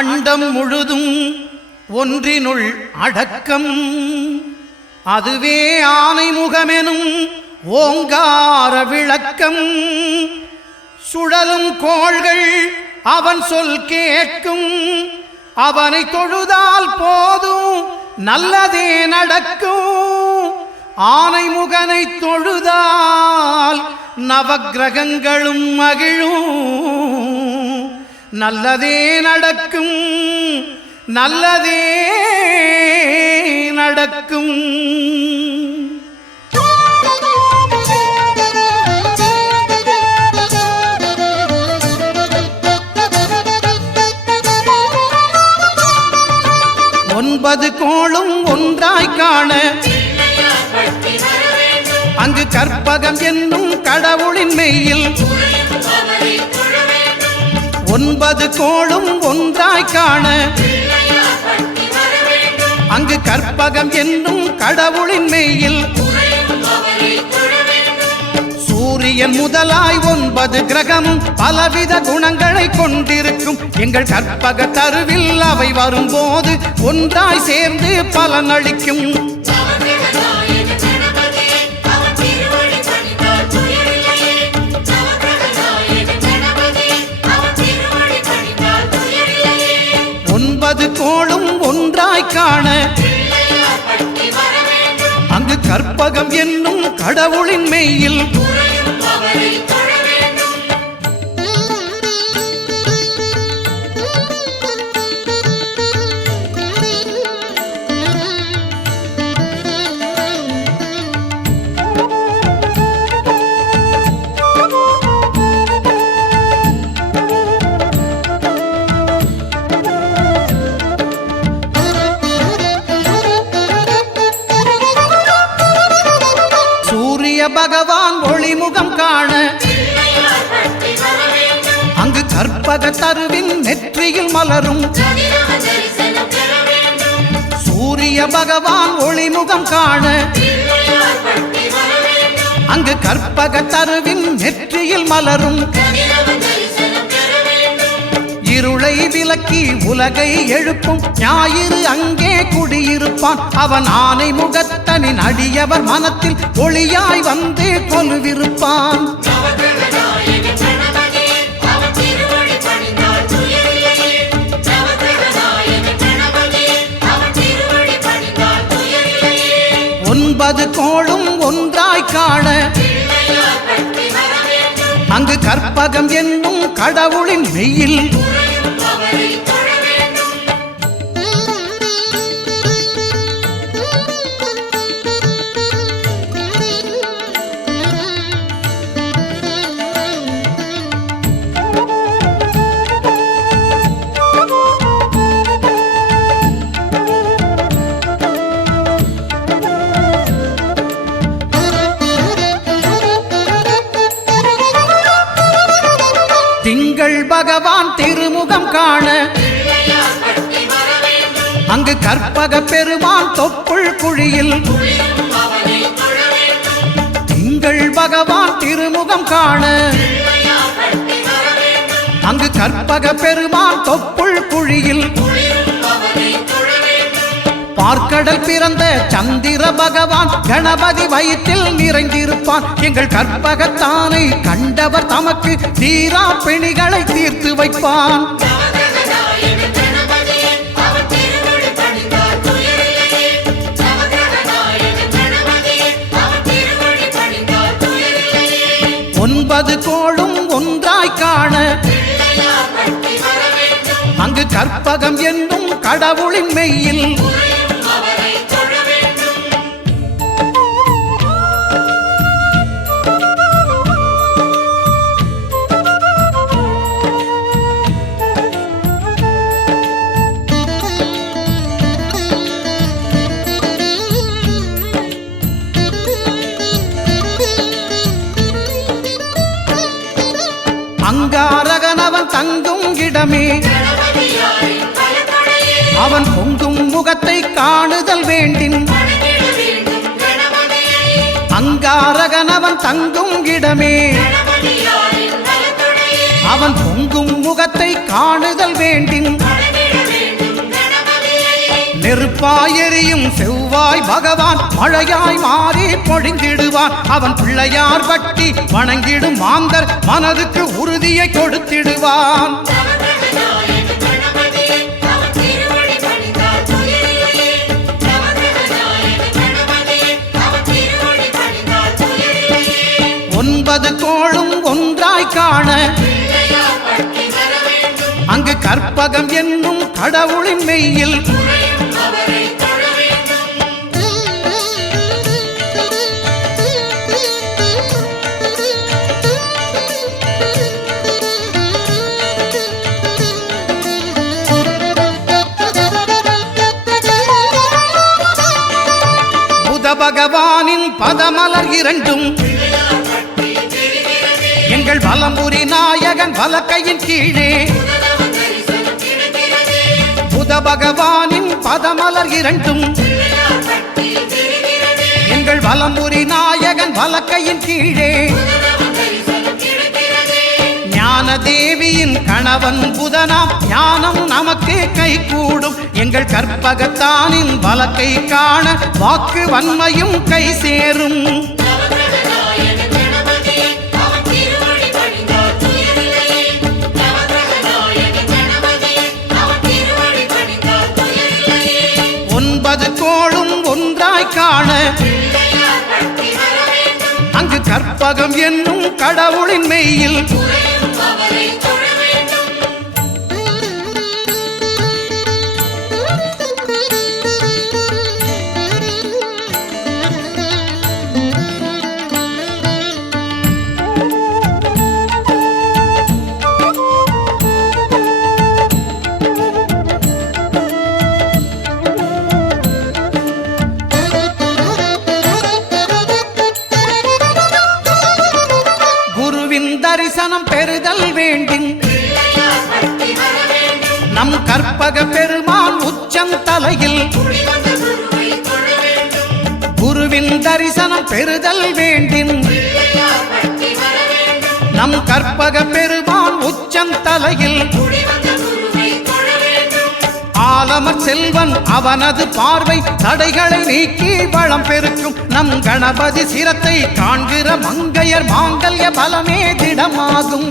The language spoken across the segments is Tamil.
அண்டம் முழுதும் ஒன்றினுள் அடக்கம். அதுவே ஆனைமுகமெனும் ஓங்கார விளக்கம். சுழலும் கோள்கள் அவன் சொல் கேட்கும். அவனை தொழுதால் போதும் நல்லதே நடக்கும். ஆனைமுகனை தொழுதால் நவக்கிரகங்களும் மகிழும். நல்லதே நடக்கும், நல்லதே நடக்கும். ஒன்பது கோளும் ஒன்றாய் காண அங்கு கற்பகம் என்னும் கடவுளின் மெய்யில். ஒன்பது கோளும் ஒன்றாய் காண அங்கு கற்பகம் என்னும் கடவுளின் மெய்யில். சூரியன் முதலாய் 9 கிரகமும் பலவித குணங்களை கொண்டிருக்கும். எங்கள் கற்பக தருவில் அவை வரும்போது ஒன்றாய் சேர்ந்து பலனளிக்கும். ஒன்பது கோளும் ஒன்றாய் காண அங்கு கற்பகம் என்னும் கடவுளின் மெய்யில். பகவான் ஒளிமுகம் காண அங்கு கற்பக தருவின் நெற்றியில் மலரும். சூரிய பகவான் ஒளிமுகம் காண அங்கு கற்பக தருவின் நெற்றியில் மலரும். இருளை விலக்கி உலகை எழுப்பும் ஞாயிறு அங்கே குடியிருப்பான். அவன் ஆனை முகத்தனின் அடியவர் மனத்தில் ஒளியாய் வந்து கொலுவிருப்பான். ஒன்பது கோளும் ஒன்றாய் காண அங்கு கற்பகம் என்னும் கடவுளின் மெய்யில். திங்கள் பகவான் திருமுகம் காண அங்கு கற்பக பெருமான் தொப்புள் குழியில். திங்கள் பகவான் திருமுகம் காண அங்கு கற்பக பெருமான் தொப்புள் குழியில். பார்க்கடல் பிறந்த சந்திர பகவான் கணபதி வயிற்றில் நிறைந்திருப்பான். எங்கள் கற்பகத்தானை கண்டவர் தமக்கு தீரா பிணிகளை தீர்த்து வைப்பான். ஒன்பது கோளும் ஒன்றாய் காண அங்கு கற்பகம் என்னும் கடவுளின் மெய்யில். அங்காரகனவன் தங்கும் இடமே அவன் பொங்கும் முகத்தை காணுதல் வேண்டின். அங்காரகனவன் தங்கும் இடமே அவன் பொங்கும் முகத்தை காணுதல் வேண்டின். நெருப்பாய் எரியும் செவ்வாய் பகவான் மழையாய் மாறி பொழிந்திடுவான். அவன் பிள்ளையார் பட்டி வணங்கிடும் மாந்தர் மனதுக்கு உறுதியை கொடுத்திடுவான். ஒன்பது கோளும் ஒன்றாய் காண அங்கு கற்பகம் என்னும் கடவுளின் மெய்யில் புத பகவானின் பதமலர் இரண்டும் எங்கள் வலம்புரி நாயகன் வலக்கையின் கீழே. புத பகவானின் பதமலர் இரண்டும் எங்கள் வலம்புரி நாயகன் வலக்கையின் கீழே. ஞான தேவியின் கணவன் புதனாம் ஞானம் நமக்கு கை கூடும். எங்கள் கற்பகத்தானின் வலக்கை காண வாக்கு வன்மையும் கை சேரும். ஒன்பது கோளும் ஒன்றாய் காண அங்கு கற்பகம் என்னும் கடவுளின் மெய்யில் தரிசனம் பெறுதல் வேண்டும். நம் கற்பக பெருமான் உச்சந்தலையில் குருவின் தரிசனம் பெறுதல் வேண்டும். நம் கற்பக பெருமான் உச்சந்தலையில் ஆலமர் செல்வன் அவனது பார்வை தடைகளை நீக்கி வளம் பெருக்கும். நம் கணபதி சிரத்தை காண்கிற மங்கையர் மாங்கல்ய பலமே திடமாகும்.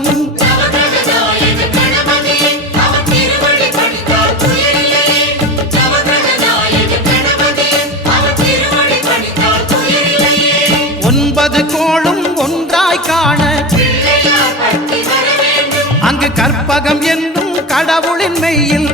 ஒன்பது கோளும் ஒன்றாய் காண அங்கு கற்பகம் என்னும் கடவுளின் மெய்யில்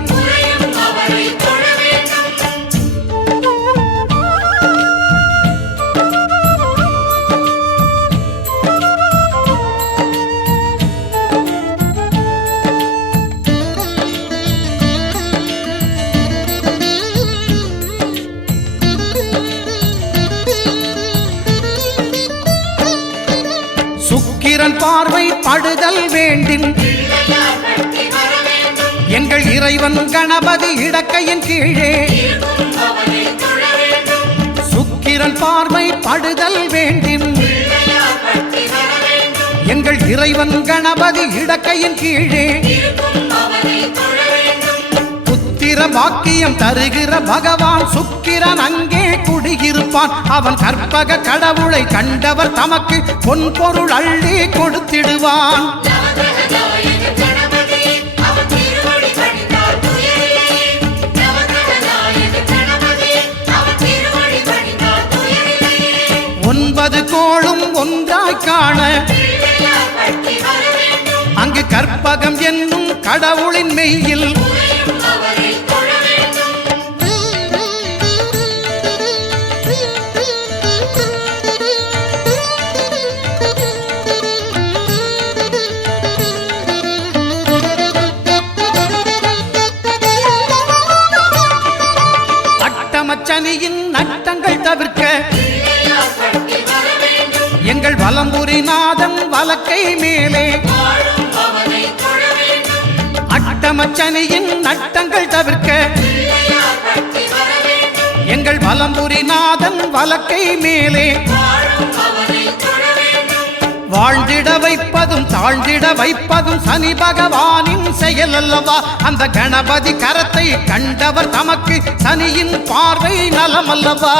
சுக்கிரன் பார்வை படுதல் வேண்டும். எங்கள் இறைவன் கணபதி இடக்கையின் கீழே சுக்கிரன் பார்வை படுதல் வேண்டும். எங்கள் இறைவன் கணபதி இடக்கையின் கீழே புத்திர பாக்கியம் தருகிற பகவான் சுக்கிரன் அங்கே குடியிருப்பான். அவன் கற்பக கடவுளை கண்டவர் தமக்கு பொன் பொருள் அள்ளி கொடுத்திடுவான். ஒன்பது கோளும் ஒன்றாய் காண அங்கு கற்பகம் என்னும் கடவுளின் மெய்யில் அட்டமச்சனியின் நட்டங்கள் தவிர்க்க எங்கள் வலம்புரி நாதன் வலக்கை மேலே அட்டமச்சனியின் நட்டங்கள் தவிர்க்க எங்கள் வலம்புரி நாதன் வலக்கை மேலே வாழ்ந்திட வைப்பதும் தாழ்ந்திட வைப்பதும் சனி பகவானின் செயல் அல்லவா? அந்த கணபதி கரத்தை கண்டவர் தமக்கு சனியின் பார்வை நலம் அல்லவா?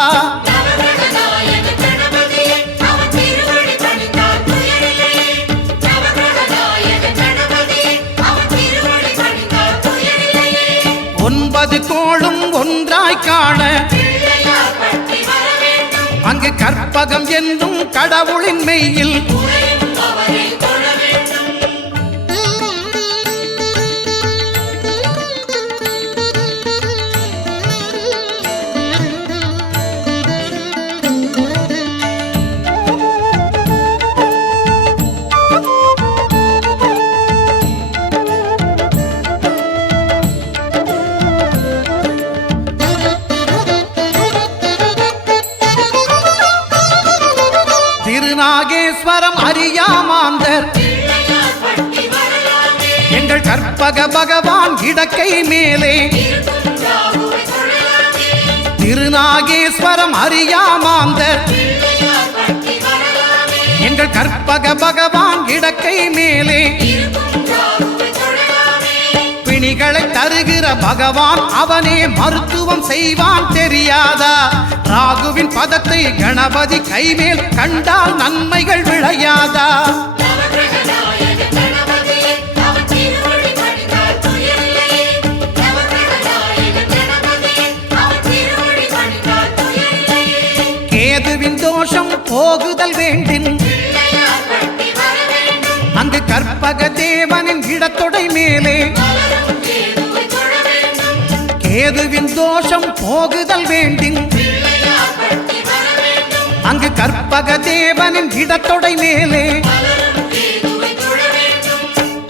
ஒன்பது கோளும் ஒன்றாய் காண அங்கு கற்பகம் என்னும் கடவுளின் மெய்யில் திருநாகேஸ்வரம் அறியாமாந்தர் எங்கள் கற்பக பகவான் இடக்கை மேலே திருநாகேஸ்வரம் அறியாமாந்தர் எங்கள் கற்பக பகவான் இடக்கை மேலே பிணிகளை தருகிற பகவான் அவனே மருத்துவம் செய்வான் தெரியாதா? ராகுவின் பதத்தை கணபதி கைமேல் கண்டால் நன்மைகள் விளையாதா? கேதுவின் தோஷம் போகுதல் வேண்டின் அங்கு கற்பக தேவனின் இடத்தொடை மேலே கேதுவின் தோஷம் போகுதல் வேண்டின் அங்கு கற்பக தேவனின் இடத்தொடை மேலே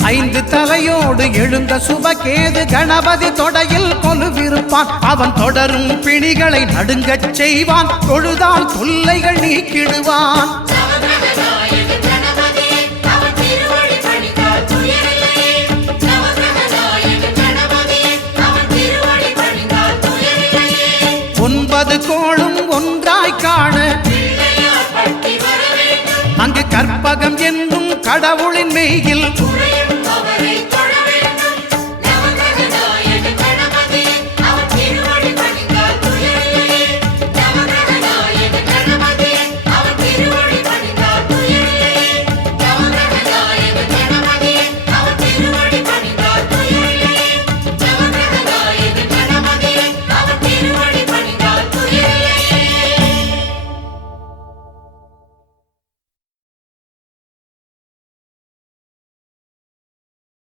ஐந்து தலையோடு எழுந்த சுபகேது கணபதி தொடையில் கொலுவிருப்பான். அவன் தொடரும் பிணிகளை நடுங்கச் செய்வான். தொழுதால் தொல்லைகள் நீக்கிடுவான். ஒன்பது கோளும் ஒன்றாய் காண அங்கு கற்பகம் என்னும் கடவுளின் மெய்யில்